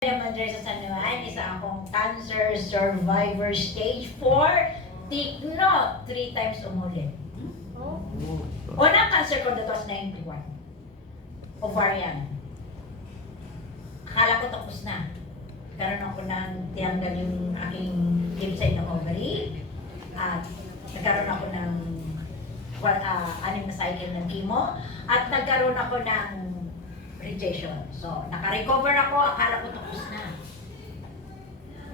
Naman Dre sa San Juan, isa akong cancer survivor stage 4. Tigno, 3 times umulit. Oh. Unang cancer ko dito was 91. Ovarian. Akala ko tapos na. Karoon ako ng tiyanggal yung aking left side ng ovary. At nagkaroon ako ng 6 na cycle ng chemo. At nagkaroon ako ng rejection. So, naka-recover ako, akala ko tapos na.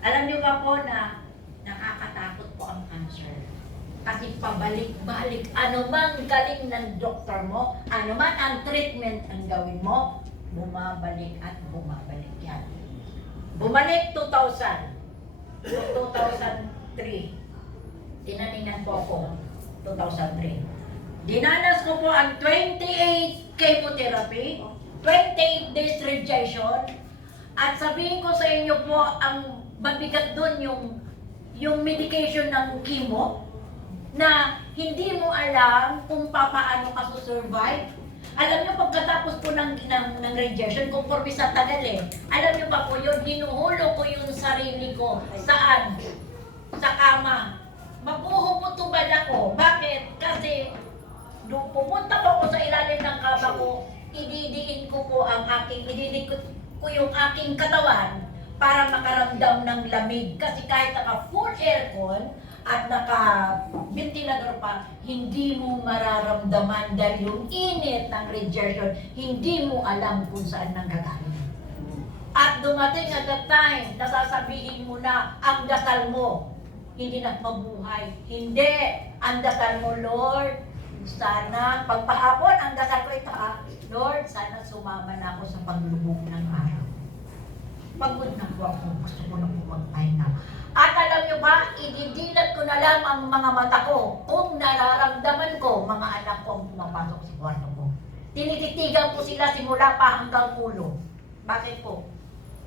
Alam niyo ba po na nakakatakot po ang cancer? Kasi pabalik-balik, anumang galing ng doktor mo, anuman ang treatment ang gawin mo, bumabalik at bumabalik yan. Bumalik 2000, 2003. Tinaningan po ako, 2003. Dinanas ko po ang 28 chemotherapy, 28 days rejection, at sabihin ko sa inyo po, ang mabigat doon yung medication ng chemo, na hindi mo alam kung paano ka survive. Alam nyo, pagkatapos po ng rejection, conforme sa tagal alam nyo pa po yun, hinuhulog ko yung sarili ko. Saan? Sa kama. Mabuhumutubad ako. Bakit? Kasi, nung pupunta po ako sa ilalim ng kama ko, ididiin ko po ididikot ko yung aking katawan para makaramdam ng lamig. Kasi kahit naka full aircon at naka ventilador pa, hindi mo mararamdaman dahil yung init ng rejection, hindi mo alam kung saan nanggagaling. At dumating at that time, nasasabihin mo na ang dasal mo, hindi na mabuhay. Hindi! Ang dasal mo, Lord, sana, pagpahapon, ang dasal ko ito Lord, sana sumama na ako sa paglubog ng araw. Pagod na po ako, gusto ko na po magpahinga. At alam niyo ba, ididilat ko na lang ang mga mata ko kung nararamdaman ko, mga anak ko ang pumapasok sa kwarto ko. Tinititigan ko sila simula pa hanggang ulo. Bakit po?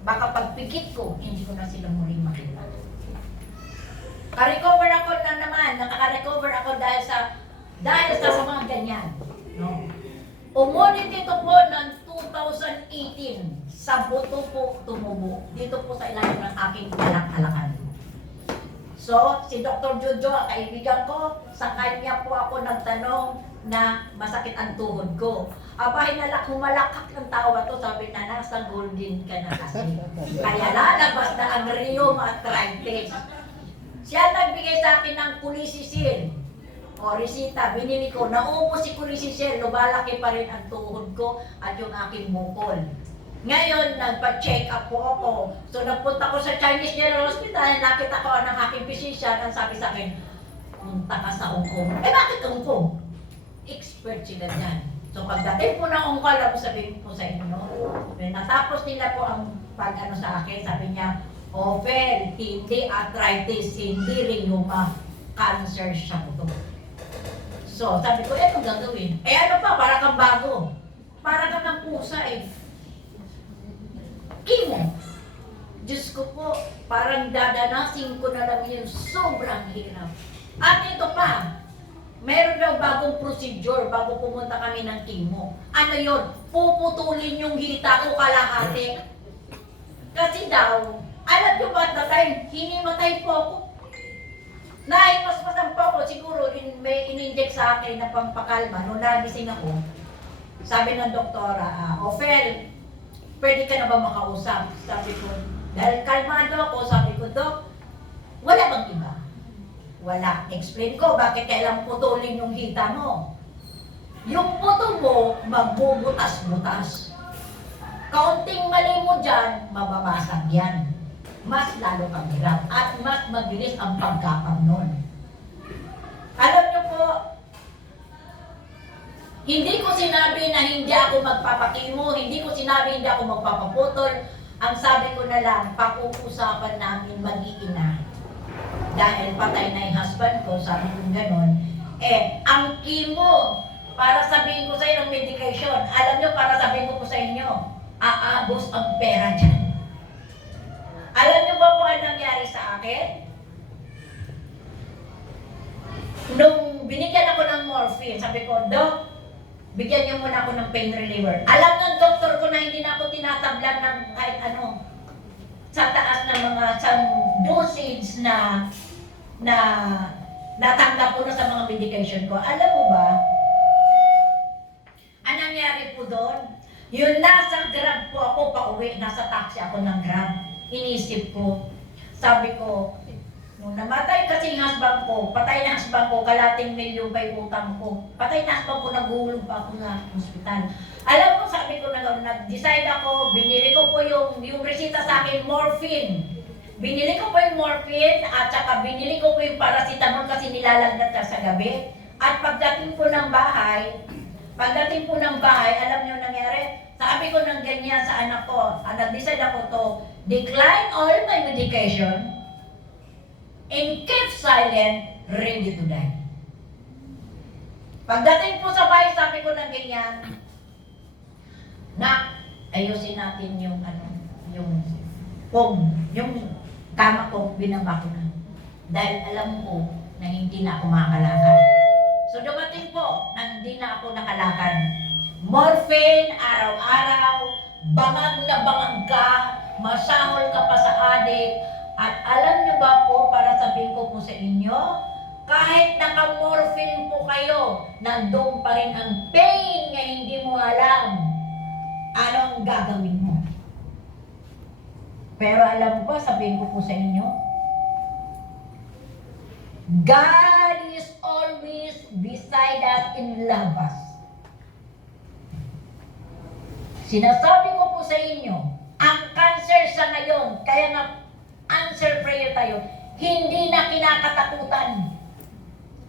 Baka pagpikit ko, hindi ko na sila muling makita. Ka-recover ako na naman, nakaka-recover ako dahil sa mga ganyan. No? Umunit dito po ng 2018, sa buto po tumubo. Dito po sa ilalim ng aking alak-alakan. So, si Dr. Jojo, ang kaibigan ko, sa kanya po ako nagtanong na masakit ang tuhod ko. Aba, humalakak ng tawa to, sabi na nasa golden ka na kasi. Kaya lalabas na ang rheumatoid. Siya nagbigay sa akin ng Colisicin. O, resita, binili ko, naubos si Colisicin, lumalaki pa rin ang tuhod ko at yung aking bukol. Ngayon, nagpa-check up po ako. So, nagpunta ko sa Chinese General Hospital, nakita ko ng aking physician, ang sabi sa akin, punta ka sa Hong Kong. Eh, bakit Hong Kong? Expert sila dyan. So, pagdating po ng Hong Kong, alam mo sabihin po sa inyo, no? Natapos nila po ang pag-ano sa akin, sabi niya, Ophel, hindi arthritis, hindi rheuma, cancer siya po ito. So, sabi ko, anong gagawin? Eh ano pa, para kang bago. Para kang ng pusa Chemo. Diyos ko po, parang dadanasin ko na lang yun. Sobrang hirap. At ito pa, meron daw bagong procedure bago pumunta kami ng chemo. Ano yun? Puputulin yung hita ko kalahati. Kasi daw, alam nyo ba at the time, hinimatay po ako. Naipaspasan pa ako, siguro may in-inject sa akin na pampakalma. Nung nagising ako, sabi ng doktora, Ophel, pwede ka na ba makausap? Sabi ko, dahil kalmado ako, sabi ko, Dok, wala bang iba? Wala. Explain ko, bakit kailang putulin yung hita mo? Yung puto mo, magbubutas-butas. Kaunting mali mo dyan, mababasag yan. Mas lalo kang hirap at mas mabilis ang pagkapang nun. Alam niyo po, hindi ko sinabi na hindi ako magpapakimo, hindi ko sinabi hindi ako magpapaputol. Ang sabi ko na lang, pag-uusapan namin mag-iina. Dahil patay na yung husband ko, sabi ko gano'n. Ang chemo, para sabihin ko sa inyo ng medication, alam niyo, para sabihin ko po sa inyo, aabos ang pera dyan. Alam niyo ba po ang nangyari sa akin? Nung binigyan ako ng morphine, sabi ko, Dok, bigyan niyo muna ako ng pain reliever. Alam ng doktor ko na hindi na ako tinatablan ng kahit ano. dosage na natanggap ko na sa mga medication ko. Alam mo ba, ang nangyari po doon, yung nasa Grab po ako pauwi, nasa taxi ako ng Grab. Inisip ko, sabi ko, nung namatay kasi yung husband ko, patay na husband ko, kalating milyon pa yung utang ko. Patay na husband ko, naguhulog pa ako sa hospital. Alam mo, sabi ko na nag-decide ako, binili ko po yung resita sa akin, morphine. Binili ko po yung morphine at saka binili ko po yung paracetamol kasi nilalagnat ka sa gabi. At pagdating po ng bahay, alam niyo nangyari? Sabi ko ng ganyan sa anak ko, nag-decide ako to decline all my medication and keep silent, ready to die. Pagdating po sa bahay, sabi ko ng ganyan, na ayusin natin yung kama ko, binaba ko na. Dahil alam ko na hindi na ako makakalakad. So dumating po na hindi na ako nakalakad. Morphine, araw-araw, bangag na bangag ka, masahol ka pa sa adik, at alam nyo ba po, para sabihin ko po sa inyo, kahit naka-morphine po kayo, nandun pa rin ang pain na hindi mo alam anong gagawin mo. Pero alam ko, sabihin ko po sa inyo, God is always beside us and love us. Sinasabi ko po sa inyo, ang cancer sa ngayon, kaya nga answer prayer tayo, hindi na kinakatakutan.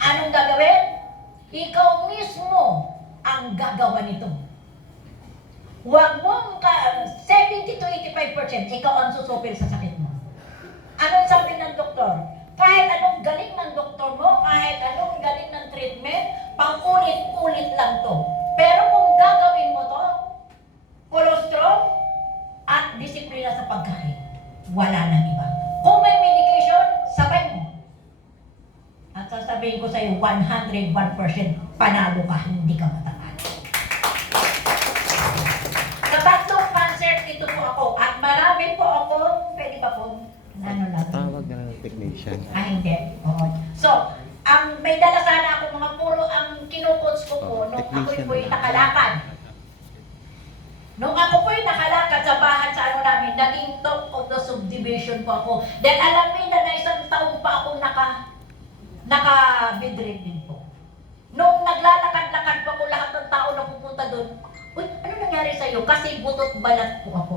Anong gagawin? Ikaw mismo ang gagawa nito. Huwag mong 70 to 85%, ikaw ang susupil sa sakit mo. Anong sabi ng doktor? Kahit anong galing ng doktor mo, kahit anong galing ng treatment, pang-ulit-ulit lang to. Pero kung gagawin mo to, cholesterol at disiplina sa pagkain, wala nang iba. Kung may medication, sabay mo. At sasabihin ko sa'yo, 101% panalo ka, hindi ka matatalo. Sa tatlong cancer, ito po ako. At marami po ako, pwede ba po? Ano lang? Tawag na ng technician. Hindi. Oo. So, may dala sana ako mga puro ang kinukots ko po nung ako'y po'y nakalakad. Nung ako po'y nakalakad sa bahan sa ano namin, naging top of the subdivision po ako. Dahil alam mo na isang taon pa ako naka-bedridden po. Nung naglalakad-lakad pa ko, lahat ng tao na pupunta doon, uy, ano nangyari sa'yo? Kasi butot balat po ako.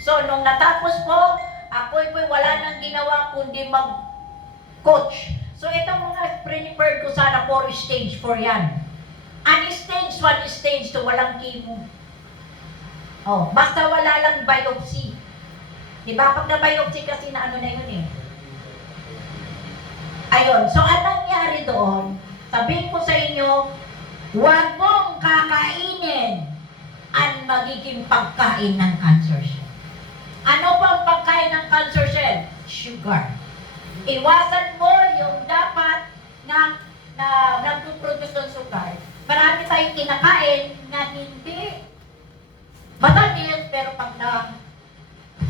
So, nung natapos po, ako'y wala nang ginawa kundi mag-coach. So, itong mga prepared ko sana for stage 4 yan. Ang stage 1, stage 2, walang chemo. Oh, basta wala lang biopsy. Diba? Pag na-biopsy kasi na ano na yun eh. Ayun. So, anong nangyari doon? Sabihin ko sa inyo, huwag mong kakainin ang magiging pagkain ng cancer cell. Ano pa ang pagkain ng cancer cell? Sugar. Iwasan mo yung dapat na nagpo-produce ng sugar. Marami tayong kinakain na hindi matamis, pero pag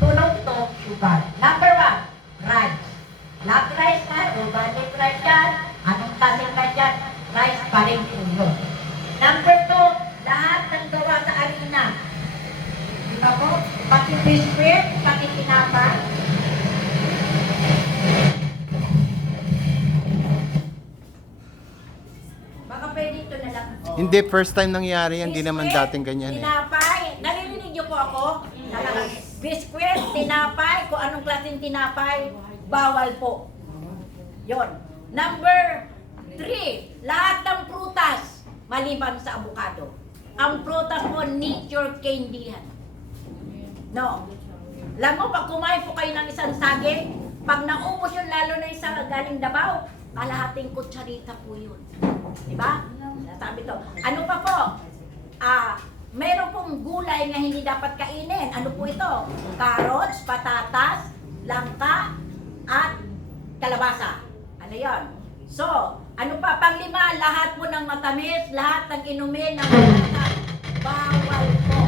tunog ito, sugar. Number 1, rice. Black rice na, organic rice yan. Anong klaseng rice yan? Rice pa rin po yun. Number 2, lahat ng gawa sa harina. Diba po? Pati biscuit, pati tinapay. Baka pwede ito na lang. Hindi, first time nangyari yan. Hindi naman dating ganyan eh. Tinapay. Naririnig niyo po ako? Biscuit, tinapay, kung anong klaseng tinapay, bawal po. Yon. Number 3, lahat ng prutas, maliban sa avocado. Ang prutas mo, nature candy yan. No. Alam mo, pag kumain po kayo ng isang saging, pag naubos yun, lalo na isang galing Davao, kalahating kutsarita po yun. Diba? Sabi to. Ano pa po? Meron pong gulay na hindi dapat kainin. Ano po ito? Carrots, patatas, langka, at kalabasa. Ano yon? So, ano pa? Panglima, lahat po ng matamis, lahat ng inumin, ng bawal po.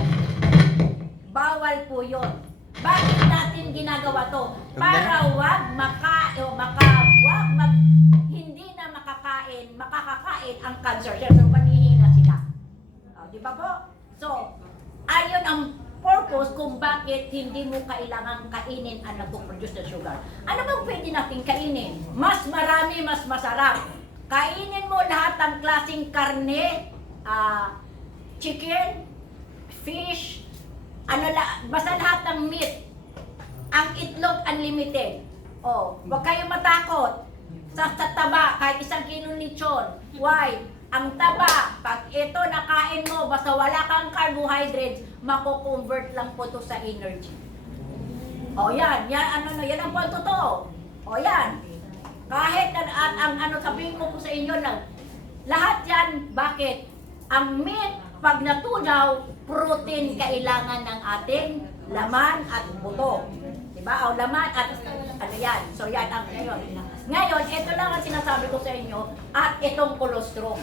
Bawal po yun. Bakit natin ginagawa to Ganda. para hindi na makakakain ang cancer. Siyempre, manihina sila. Di ba po? So, ayon ang purpose kung bakit hindi mo kailangan kainin ang nagpo-produce ng sugar. Ano bang pwede natin kainin? Mas marami, mas masarap. Kainin mo lahat ng klaseng karne, chicken, fish, basta lahat ng meat. Ang itlog unlimited. Huwag kayong matakot sa taba, kahit 1 kilo lechon. Why? Ang taba, pag ito nakain mo, basta wala kang carbohydrates, mako-convert lang po to sa energy. Yan ang po ang totoo. Yan. Kahit ang sabihin ko po sa inyo lang, lahat yan, bakit? Ang meat, pag natunaw, protein kailangan ng ating laman at buto. Diba? Laman at yan. So yan ang ngayon. Ngayon, ito lang ang sinasabi ko sa inyo at itong colostrum.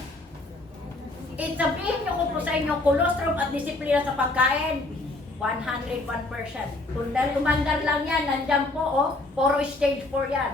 Sabihin nyo ko po sa inyo, colostrum at disiplina sa pagkain, 101%. Kung umandar lang yan, nandyan po, puro stage 4 yan.